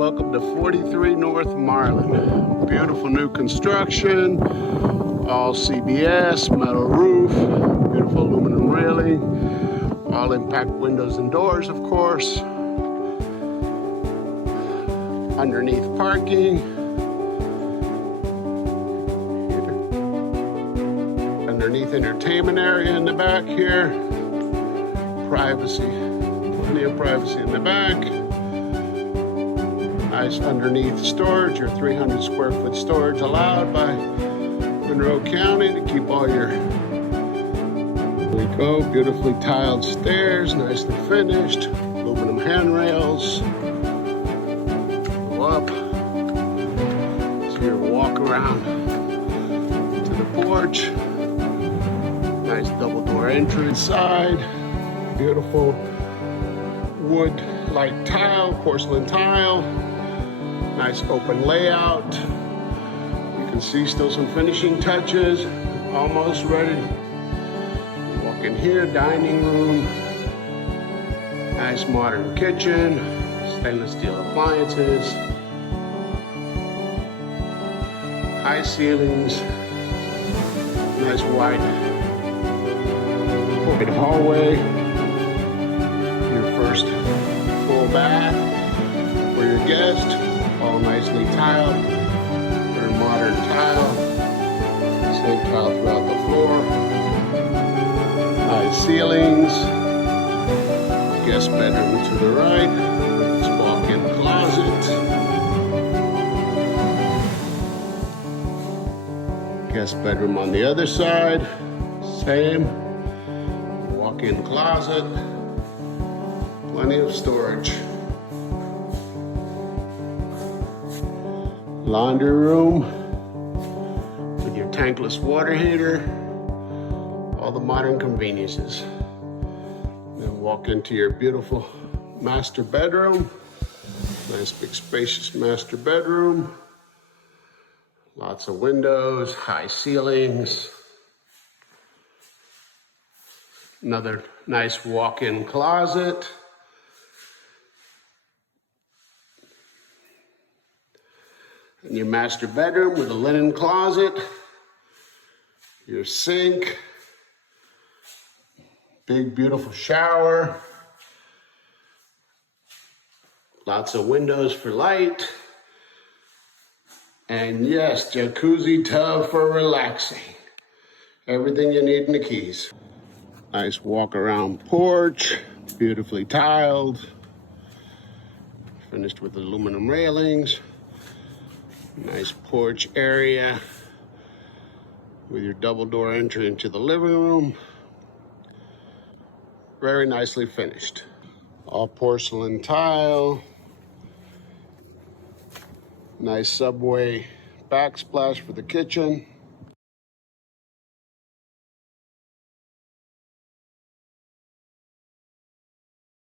Welcome to 43 North Marlin. Beautiful new construction, all CBS, metal roof, beautiful aluminum railing, all impact windows and doors, of course. Underneath parking. Underneath entertainment area in the back here. Privacy, plenty of privacy in the back. Nice underneath storage, your 300 square foot storage allowed by Monroe County to keep all your, there we go, beautifully tiled stairs, nicely finished, aluminum handrails. Go up, so your walk around to the porch. Nice double door entrance side, beautiful wood light tile, porcelain tile. Nice open layout. You can see still some finishing touches. Almost ready. Walk in here, dining room. Nice modern kitchen. Stainless steel appliances. High ceilings. Nice wide open hallway. Your first full bath for your guest. All nicely tiled, very modern tile, same tile throughout the floor, nice ceilings, guest bedroom to the right, let's walk-in closet, guest bedroom on the other side, same, walk-in closet, plenty of storage. Laundry room with your tankless water heater, all the modern conveniences. Then walk into your beautiful master bedroom. Nice big spacious master bedroom. Lots of windows, high ceilings. Another nice walk-in closet. And your master bedroom with a linen closet, your sink, big beautiful shower, lots of windows for light, and yes, jacuzzi tub for relaxing. Everything you need in the Keys. Nice walk around porch, beautifully tiled, finished with aluminum railings. Nice porch area with your double door entry into the living room. Very nicely finished. All porcelain tile. Nice subway backsplash for the kitchen.